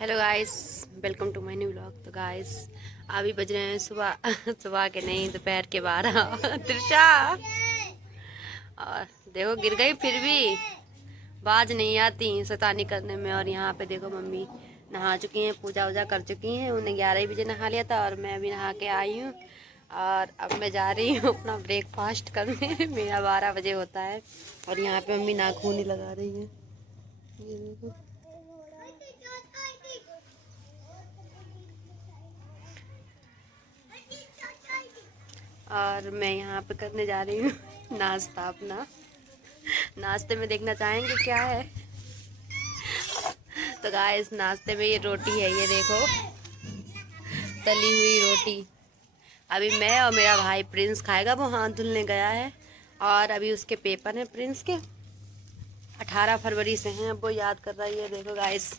Hello guys, welcome to my new vlog. तो guys अभी बज रहे हैं सुबह सुबह के नहीं, दोपहर के 12। त्रिशा, और देखो गिर गई फिर भी बाज नहीं आती शैतानी करने में। और यहाँ पे देखो मम्मी नहा चुकी हैं, पूजा वूजा कर चुकी हैं। उन्हें 11 बजे नहा लिया था और मैं अभी नहा के आई हूँ। और अब मैं जा रही हूँ अपना ब्रेकफास्ट करने। मेरा 12 बजे होता है। और यहाँ पे मम्मी नाखून ही लगा रही है, ये देखो। और मैं यहाँ पे करने जा रही हूँ नाश्ता अपना। नाश्ते में देखना चाहेंगे क्या है। तो गाइस नाश्ते में ये रोटी है, ये देखो, तली हुई रोटी। अभी मैं और मेरा भाई प्रिंस खाएगा, वो हाथ धुलने गया है। और अभी उसके पेपर हैं प्रिंस के, 18 फरवरी से हैं। अब वो याद कर रहा है। ये देखो गाइस,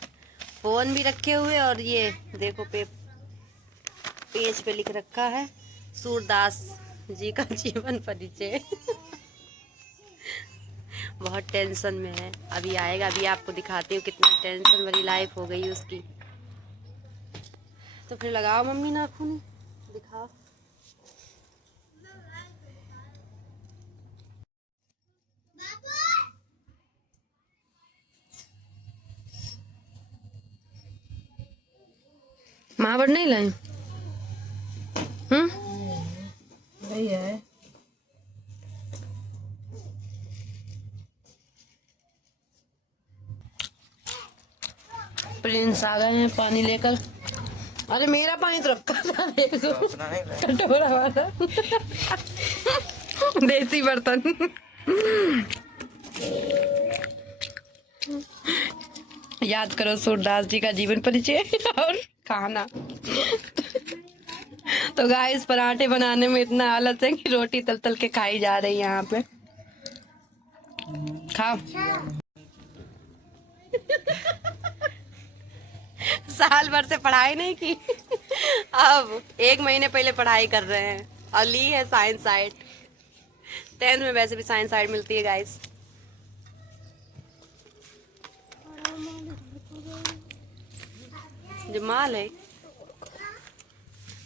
फोन भी रखे हुए और ये देखो पेज पे लिख रखा है सूरदास जी का जीवन परिचय। बहुत टेंशन में है, अभी आएगा, अभी आपको दिखाती हूँ कितना टेंशन वाली लाइफ हो गई उसकी। तो फिर लगाओ मम्मी नाखून, दिखाओ। महावर नहीं लाए? वही है। प्रिंस आ गए हैं पानी लेकर। अरे मेरा पानी तो रखा था, देखो कटोरा वाला। देसी बर्तन। याद करो सूरदास जी का जीवन परिचय और खाना। तो गाइस पराठे बनाने में इतना आलस है कि रोटी तल तल के खाई जा रही है यहाँ पे। खाओ। साल भर से पढ़ाई नहीं की, अब 1 महीने पहले पढ़ाई कर रहे हैं। और ली है साइंस साइड। 10th में वैसे भी साइंस साइड मिलती है गाइस। जमाल है।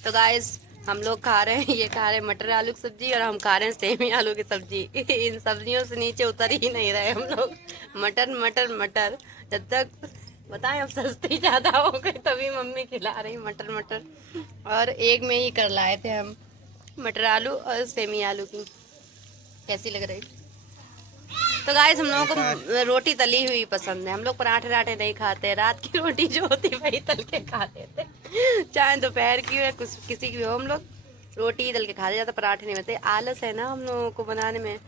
तो गाइस हम लोग खा रहे हैं, ये खा रहे हैं मटर आलू की सब्जी और हम खा रहे हैं सेमी आलू की सब्जी। इन सब्जियों से नीचे उतर ही नहीं रहे हम लोग। मटर मटर मटर, जब तक बताएं अब सस्ती ज्यादा हो गई तभी मम्मी खिला रही मटर मटर। और एक में ही कर लाए थे हम, मटर आलू और सेमी आलू की। कैसी लग रही? तो गाइस हम लोगों को रोटी तली हुई पसंद है। हम लोग पराठे राठे नहीं खाते। रात की रोटी जो होती है वही तल के खा लेते, चाहे दोपहर की हो कुछ किसी की हो, हम लोग रोटी ही तल के खाते, ज्यादा पराठे नहीं बनते। आलस है ना हम लोगों को बनाने में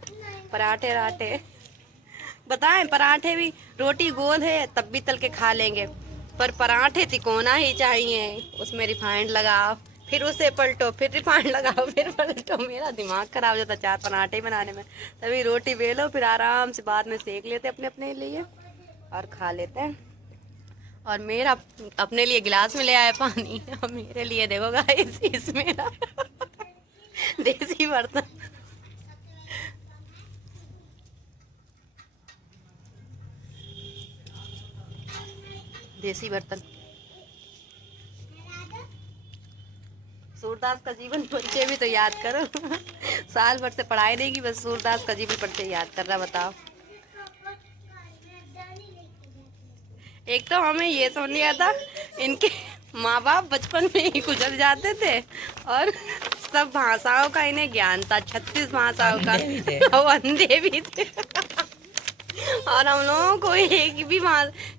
पराठे राठे। बताएं पराठे भी, रोटी गोल है तब भी तल के खा लेंगे, पर पराठे तिकोना ही चाहिए। उसमें रिफाइंड लगाओ, फिर उसे पलटो, फिर रिफाइंड लगाओ, फिर पलटो। मेरा दिमाग खराब हो जाता 4 पराठे बनाने में। तभी रोटी बेलो, फिर आराम से बाद में सेक लेते अपने अपने लिए और खा लेते हैं। और मेरा अपने लिए गिलास में ले आया पानी, और मेरे लिए देखो गाइस इसमें ना देसी बर्तन। देसी बर्तन। सूरदास का जीवन परिचय भी तो याद करो। साल भर से पढ़ाई नहीं की, बस सूरदास का जीवन परिचय याद कर रहा। बताओ। एक तो हमें ये समझ नहीं आता, इनके माँ बाप बचपन में ही गुजर जाते थे और सब भाषाओं का इन्हें ज्ञान था, 36 भाषाओं का। और अंधे भी थे। और हम लोगों को एक भी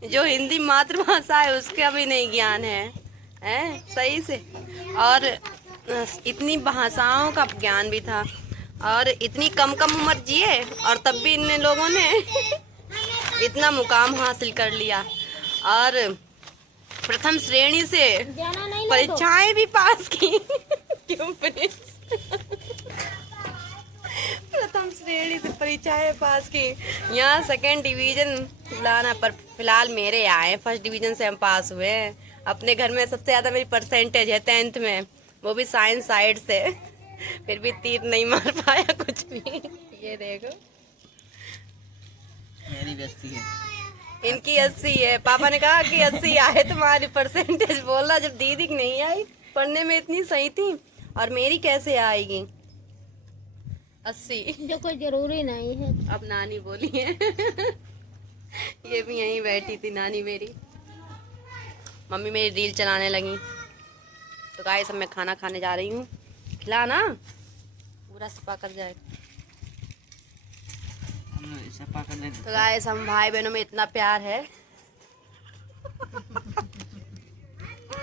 जो हिंदी मातृभाषा है उसका भी नहीं ज्ञान है सही से। और इतनी भाषाओं का ज्ञान भी था, और इतनी कम कम उम्र जिए और तब भी इन लोगों ने इतना मुकाम हासिल कर लिया। और प्रथम श्रेणी से परीक्षाएं भी पास की। क्यों प्रथम श्रेणी से परीक्षाएं पास की, यहाँ 2nd डिवीजन लाना, पर फिलहाल मेरे आए 1st डिवीजन से हम पास हुए हैं। अपने घर में सबसे ज्यादा मेरी परसेंटेज है 10th में, वो भी साइंस साइड से। फिर भी तीर नहीं मार पाया कुछ भी। ये देखो मेरी बेइज्जती है। इनकी 80 है। पापा ने कहा कि 80 आए तुम्हारी परसेंटेज, बोल रहा जब दीदी की नहीं आई, पढ़ने में इतनी सही थी और मेरी कैसे आएगी 80। जो कोई जरूरी नहीं है। अब नानी बोली है ये भी यहीं बैठी थी नानी मेरी। मम्मी मेरी रील चलाने लगी। तो गाइस अब मैं खाना खाने जा रही हूँ। खिला ना, पूरा सपा कर जाए। तो गाइस हम भाई बहनों में इतना प्यार है।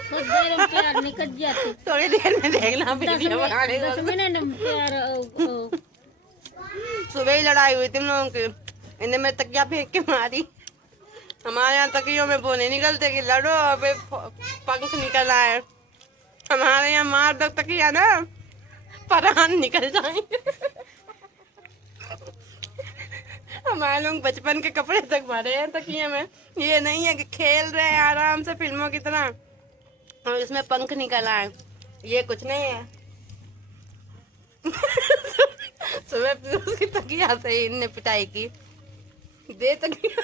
कुछ देर में प्यार निकल जाती। थोड़ी देर में देखना वीडियो बनाने का। 10 मिनट में प्यार सुबह ही लड़ाई हुई थी हम लोगों की, इन्हें मेरे तकिया फेंक के मारी। हमारे यहाँ तकियों में वो नहीं निकलते कि लड़ो और फिर पंख निकल आए। हमारे यहाँ मार दो तकिया ना, परान निकल जाएंगे। हमारे लोग बचपन के कपड़े तक भरे हैं तकिए में। ये नहीं है कि खेल रहे हैं आराम से फिल्मों की तरह और इसमें पंख निकल आए, ये कुछ नहीं है। सुबह उसकी तकिया से इनने पिटाई की, दे तकिया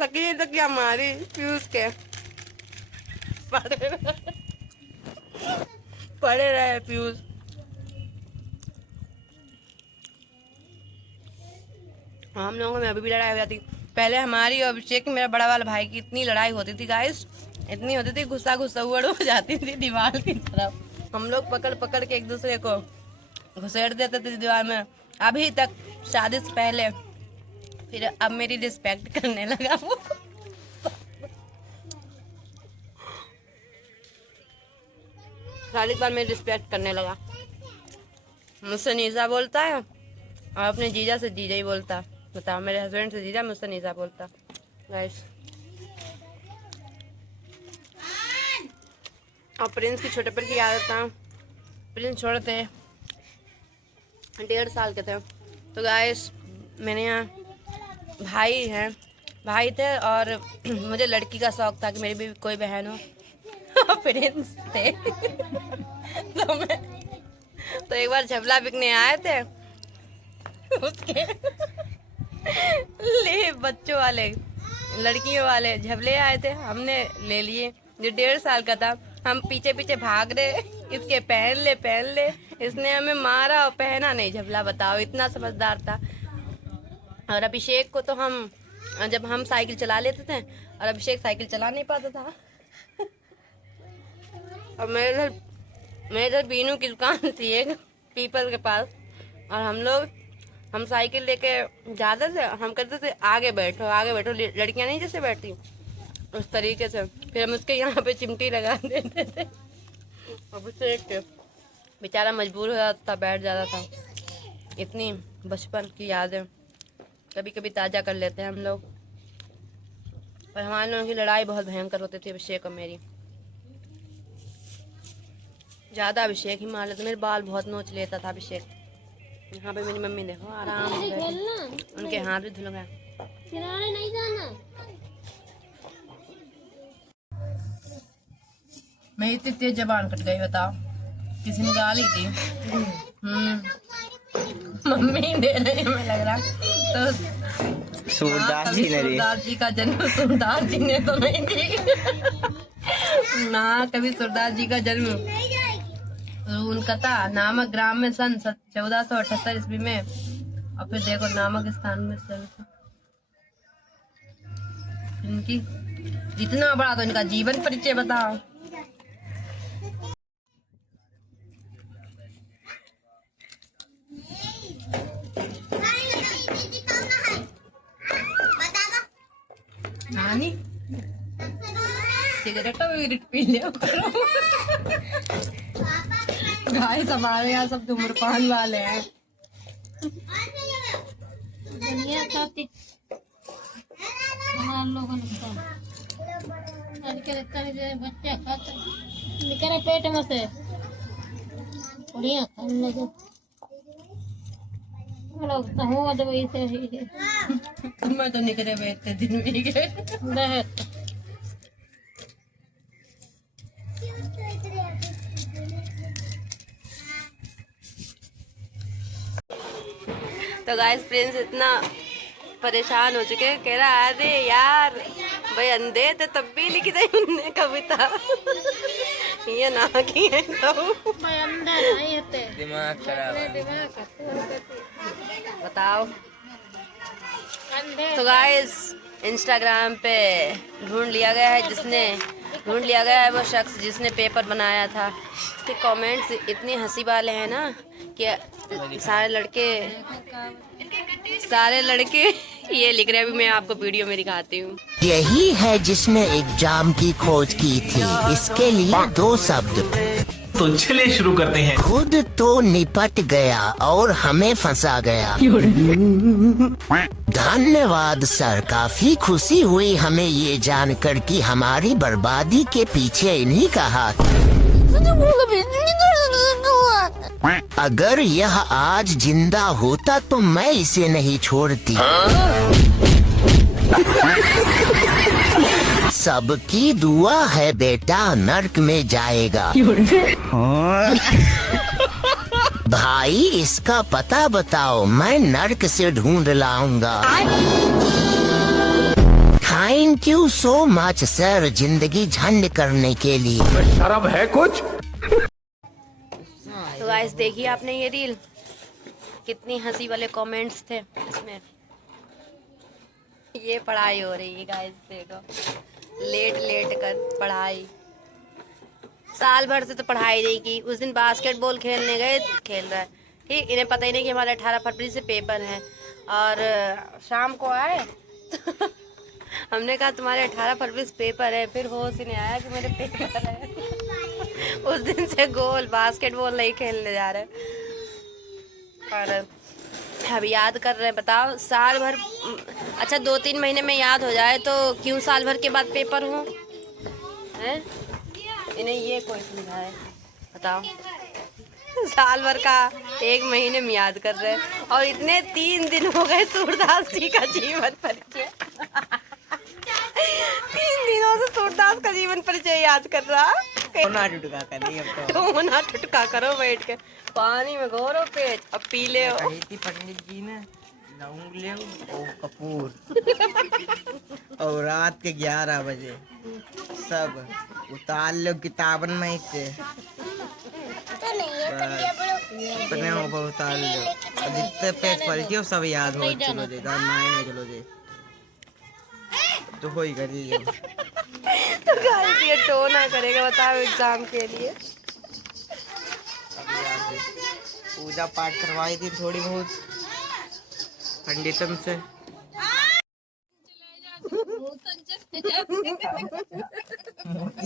तकिए तकिया मारी फ्यूज के। पड़े रहे फ्यूज। हम लोगों में अभी भी लड़ाई हो जाती। पहले हमारी और अभिषेक की, मेरा बड़ा वाला भाई की इतनी लड़ाई होती थी गाइस, इतनी होती थी, गुस्सा गुस्सा उड़ हो जाती थी दीवार की तरफ। हम लोग पकड़ पकड़ के एक दूसरे को घुसेड़ देते थे दीवार में। अभी तक शादी से पहले, फिर अब मेरी रिस्पेक्ट करने लगा वो। शादी के बाद मेरी रिस्पेक्ट करने लगा। मुझसे निशा बोलता है और अपने जीजा से जीजा ही बोलता। बताओ, मेरे हस्बैंड से जीजा, मुझसे निशा बोलता। गाइस और प्रिंस की छोटे पर की आदत था। प्रिंस छोटे थे, 1.5 साल के थे। तो गाइस मैंने यहाँ भाई हैं, भाई थे और मुझे लड़की का शौक था कि मेरी भी कोई बहन हो। प्रिंस थे। तो एक बार झबला बिकने आए थे, उसके ले बच्चों वाले, लड़कियों वाले झबले आए थे, हमने ले लिए। जो 1.5 साल का था, हम पीछे पीछे भाग रहे, इसके पहन ले। इसने हमें मारा और पहना नहीं झबला। बताओ, इतना समझदार था। और अभिषेक को तो हम, जब हम साइकिल चला लेते थे और अभिषेक साइकिल चला नहीं पाता था। और मेरे इधर बीनू की दुकान थी एक पीपल के पास, और हम साइकिल लेके जाते थे। हम कहते थे आगे बैठो, लड़कियां नहीं जैसे बैठती उस तरीके से। फिर हम उसके यहाँ पे चिमटी लगा देते थे। अभिषेक बेचारा मजबूर हो जाता था, बैठ जाता था। इतनी बचपन की यादें कभी कभी ताज़ा कर लेते हैं हम लोग। पर हमारे लोगों की लड़ाई बहुत भयंकर होती थी, अभिषेक और मेरी। ज़्यादा अभिषेक ही मार लेता। मेरे बाल बहुत नोच लेता था अभिषेक। यहाँ पे मेरी मम्मी देखो आराम से, उनके हाथ भी धुल गए। नहीं जाना। मैं इतनी तेज जबान कट गई, बताओ, किसी ने गाली थी? मम्मी दे रही है, हमें लग रहा। तो सूरदास जी का जन्म सूरदास जी ने तो नहीं दी ना, कभी सूरदास जी का जन्म उनका था नामक ग्राम में सन 1478 ईस्वी में। और फिर देखो नामक स्थान में इनकी इतना बड़ा तो इनका जीवन परिचय बताओ। नानी सिगरेट पी लिया करो। गाइस हमारे यहाँ सब धूम्रपान वाले हैं। दुनिया खाती हमारे लोगों ने बच्चे खाते निकले पेट में से बढ़िया खाने लगे। लोग तो हुआ तो वैसे ही मैं तो निकले हुए इतने दिन भी गए। तो गाइस प्रिंस इतना परेशान हो चुके हैं, कह रहा अरे यार भाई अंधे थे तब भी लिखी थी उनने कविता। ये ना की है तो भाई अंदर नहीं होते दिमाग खराब है। दिमाग का बताओ। अंधे तो गाइस इंस्टाग्राम पे ढूंढ लिया गया है वो शख्स जिसने पेपर बनाया था। कि कमेंट्स इतनी हंसी वाले हैं ना कि सारे लड़के ये लिख रहे हैं। अभी मैं आपको वीडियो में दिखाती हूँ। यही है जिसने एग्जाम की खोज की थी। इसके लिए 2 शब्द। तो चलिए शुरू करते हैं। खुद तो निपट गया और हमें फंसा गया। धन्यवाद सर, काफी खुशी हुई हमें ये जानकर कि हमारी बर्बादी के पीछे इन्हीं का हाथ। अगर यह आज जिंदा होता तो मैं इसे नहीं छोड़ती। सबकी दुआ है बेटा नर्क में जाएगा। भाई इसका पता बताओ, मैं नर्क से ढूंढ लाऊंगा। Thank you so much sir, जिंदगी झंड करने के लिए। शर्म है कुछ? तो गाइस देखिए आपने ये रील, कितनी हंसी वाले कमेंट्स थे इसमें। ये पढ़ाई हो रही है गाइस, देखो लेट कर पढ़ाई। साल भर से तो पढ़ाई नहीं की। उस दिन बास्केटबॉल खेलने गए, खेल रहा है ठीक। इन्हें पता ही नहीं कि हमारे 18 फरवरी से पेपर हैं। और शाम को आए तो हमने कहा तुम्हारे 18 फरवरी से पेपर है। फिर होश ही नहीं आया कि मेरे पेपर है। उस दिन से गोल बास्केटबॉल नहीं खेलने जा रहे। और अब याद कर रहे हैं। बताओ साल भर, अच्छा 2-3 महीने में याद हो जाए तो क्यों साल भर के बाद पेपर हो हैं? इन्हें ये कोई समझा है बताओ। साल भर का 1 महीने में याद कर रहे हैं। और इतने 3 दिन हो गए सूरदास जी का जीवन परिचय। 3 दिनों से सूरदास का जीवन परिचय याद कर रहा। टोना टुटका करो बैठ के, पानी में घोरो पेट अब पी ले। पंडित जी ने लौंग ले कपूर और रात के 11 बजे सब उतार लो किताबन में से अपने ऊपर उतार लो। और जितने पेज पढ़ के सब याद हो चलो दे मायने चलो दे तो कोई करिए। तो गाइस ये टोना करेगा बताओ एग्जाम के लिए। पूजा पाठ करवाई थी थोड़ी बहुत पंडितन से।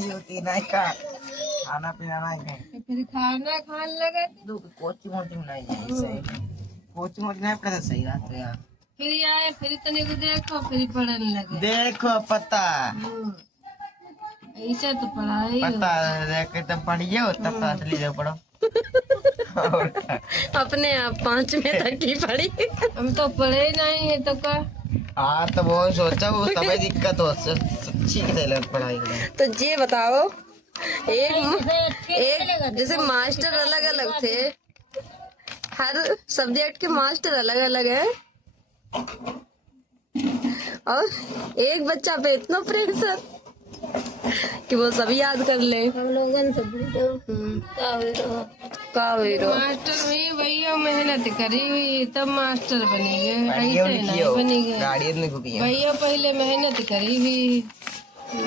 होती नहीं का खाना पीना नहीं फिर खाना खाने लगे। कोची मोटी नहीं है सही। कोची मोटी नहीं कर सही रात यार। फिर आए फिर तने को देखो फिर पढ़ने लगे। देखो पता ऐसे तो पढ़ाई पता देख के तब पढ़िए तब पता चली जाओ पढ़ो। अपने आप 5 में तक ही पढ़ी। हम तो पढ़े नहीं है तो का। हाँ तो वो सोचा वो तभी दिक्कत हो सच्ची से लग पढ़ाई में। तो ये बताओ एक जैसे मास्टर अलग अलग थे, हर सब्जेक्ट के मास्टर अलग अलग हैं और एक बच्चा पे इतना प्रेशर कि वो सभी याद कर ले। हम लोगन मास्टर हुई भैया मेहनत करी हुई तब मास्टर बनी गए। ऐसे नहीं बनी गए भैया, पहले मेहनत करी हुई।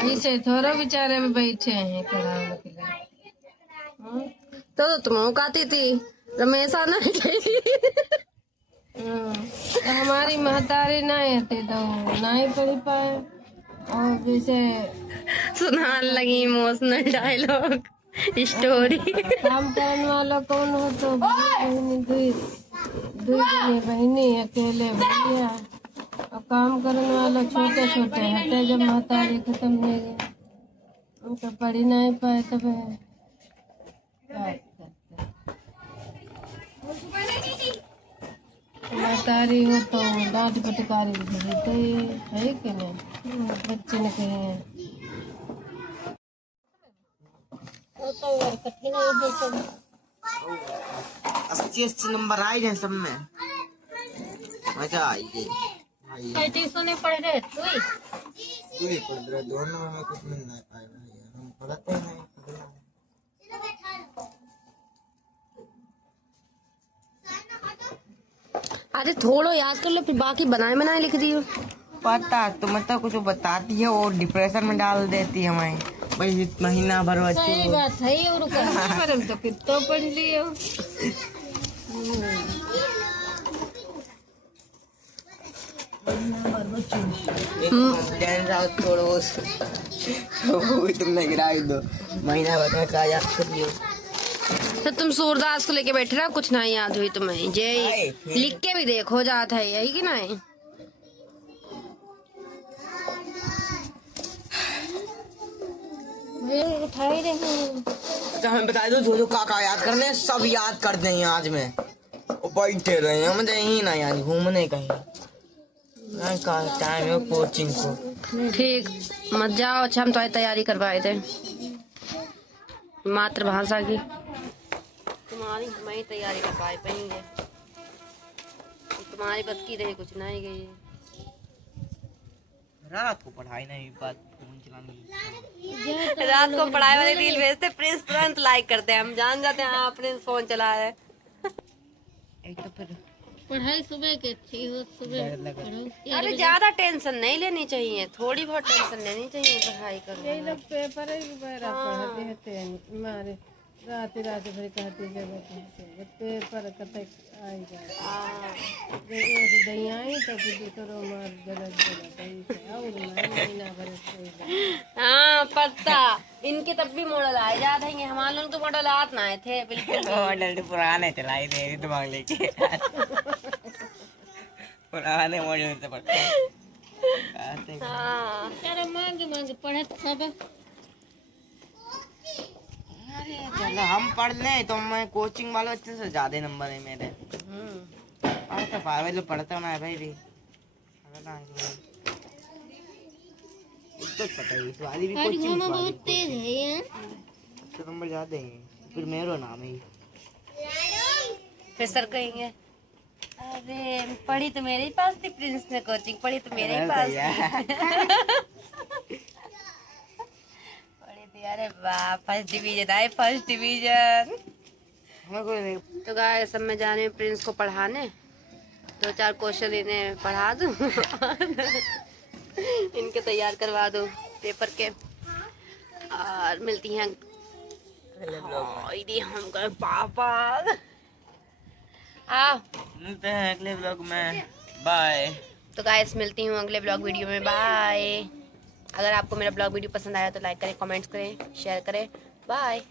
ऐसे थोड़ा बेचारे में बैठे हैं पढ़ाने के लिए। तो तुम कहती थी रमेश आना तो हमारी महतारी नहीं आती तो नहीं पढ़ पाए। और जैसे सुनान लगी इमोशनल डायलॉग स्टोरी। काम करने वाला कौन हो तो बहनी दो बहनी अकेले भैया। और काम करने वाला छोटे छोटे हटे जब महतारी खत्म हो गए उनको पढ़ नहीं पाए तब महतारी हो तो डांट फटकारी तो है कि नहीं बच्चे ने कहे तो कठिन 80 नंबर आए हैं सब में। मजा आई गई भाई। ट्यूशन पढ़ रहे तू तू ही पढ़ रहे, दोनों में कुछ मिल नहीं पाएगा, हम पढ़ते नहीं। अरे थोड़ा याद कर लो, फिर बाकी बनाए बनाए लिख दियो। पता तो मतलब कुछ बताती है वो डिप्रेशन में डाल देती है हमें भाई। महीना भर सही बच्चों बात है, और पर तो कितना पढ़ लियो। तुमने गिराई दो महीना भर में क्या याद कर लियो। तो तुम सूरदास को लेके बैठे रहा, कुछ नहीं याद हुई तुम्हें? जे लिख के भी देखो जाता है यही कि नहीं? उठाई रही। अच्छा हमें बता दो जो जो काका याद करने सब याद कर दें आज में। वो बैठे रहे हैं हम यही ना यार घूमने कहीं का टाइम है कोचिंग को। ठीक मत जाओ। अच्छा हम तुम्हारी तैयारी करवाए थे मातृभाषा की, तुम्हारी हमारी तैयारी करवाए पाएंगे, तुम्हारी बस की रही कुछ नहीं गई। रात को पढ़ाई नहीं बात फोन चलाने रात को पढ़ाई वाले रील भेजते प्रिंस तुरंत लाइक करते हैं, हम जान जाते हैं हाँ प्रिंस फोन चला रहे हैं। एक तो फिर पढ़ाई सुबह के अच्छी हो, सुबह पढ़ो। अरे ज्यादा टेंशन नहीं लेनी चाहिए, थोड़ी बहुत टेंशन लेनी चाहिए पढ़ाई करो। यही लोग पेपर पढ़ते हैं मारे रात भर कहते पेपर कत आएगा दही तो करो मार और महीना भर। हाँ पता इनके तब भी मॉडल आए जाते हैं, हमारे लोग तो मॉडल आत ना आए थे बिल्कुल। मॉडल पुराने चलाई दे दिमाग लेके पुराने मॉडल से पढ़ते हैं। हाँ अरे मांग पढ़त सब। चलो हम पढ़ ले तो मैं कोचिंग वालों अच्छे से ज्यादा नंबर है मेरे। पढ़ता पावे पढ़ता ना है भाई भी तो पता ही वाली भी कोचिंग बहुत तेज है ये तो नंबर ज्यादा है फिर मेरा नाम है। फिर सर कहेंगे अरे पढ़ी तो मेरे ही पास थी, प्रिंस ने कोचिंग पढ़ी तो मेरे ही पास थी। पढ़ी थी अरे वाह फर्स्ट डिवीजन आए, फर्स्ट डिवीजन। तो गाइस सब में जाने प्रिंस को पढ़ाने, 2-4 क्वेश्चन इन्हें पढ़ा दूं इनके तैयार करवा दूं पेपर के, और मिलती हैं हम गए पापा। आओ मिलते हैं अगले ब्लॉग में, बाय। तो गाइस मिलती हूँ अगले ब्लॉग वीडियो में, बाय। अगर आपको मेरा ब्लॉग वीडियो पसंद आया तो लाइक करें, कमेंट्स करें, शेयर करें, बाय।